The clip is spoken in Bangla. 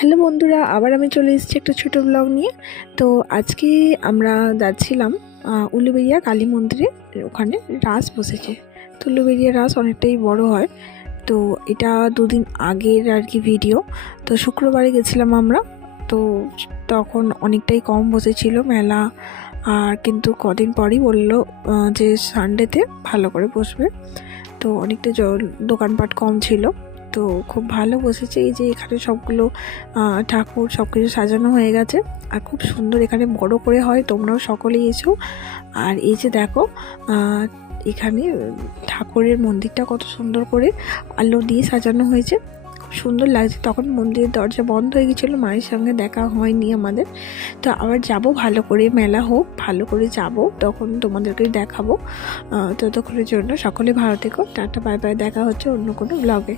হ্যালো বন্ধুরা, আবার আমি চলে এসেছি একটা ছোটো ব্লগ নিয়ে। তো আজকে আমরা যাচ্ছিলাম উলুবেড়িয়া কালী মন্দিরে। ওখানে রাস বসেছে। তো উলুবেড়িয়া রাস অনেকটাই বড় হয়। তো এটা দুদিন আগের আর কি ভিডিও। তো শুক্রবারে গেছিলাম আমরা। তো তখন অনেকটাই কম বসেছিল মেলা। আর কিন্তু কদিন পরই বললো যে সানডেতে ভালো করে বসবে। তো অনেকটা দোকানপাট কম ছিল। তো খুব ভালো বসেছে। এই যে এখানে সবগুলো ঠাকুর সব কিছু সাজানো হয়ে গেছে। আর খুব সুন্দর এখানে বড় করে হয়, তোমরাও সকলেই এসো। আর এই যে দেখো এখানে ঠাকুরের মন্দিরটা কত সুন্দর করে আলো দিয়ে সাজানো হয়েছে, খুব সুন্দর লাগছে। তখন মন্দিরের দরজা বন্ধ হয়ে গেছিলো, মায়ের সঙ্গে দেখা হয়নি আমাদের। তো আবার যাব, ভালো করে মেলা হোক, ভালো করে যাব, তখন তোমাদেরকে দেখাবো। ততক্ষণের জন্য সকলে ভালো থেকো, টাটা বাই বাই, দেখা হচ্ছে অন্য কোনো ব্লগে।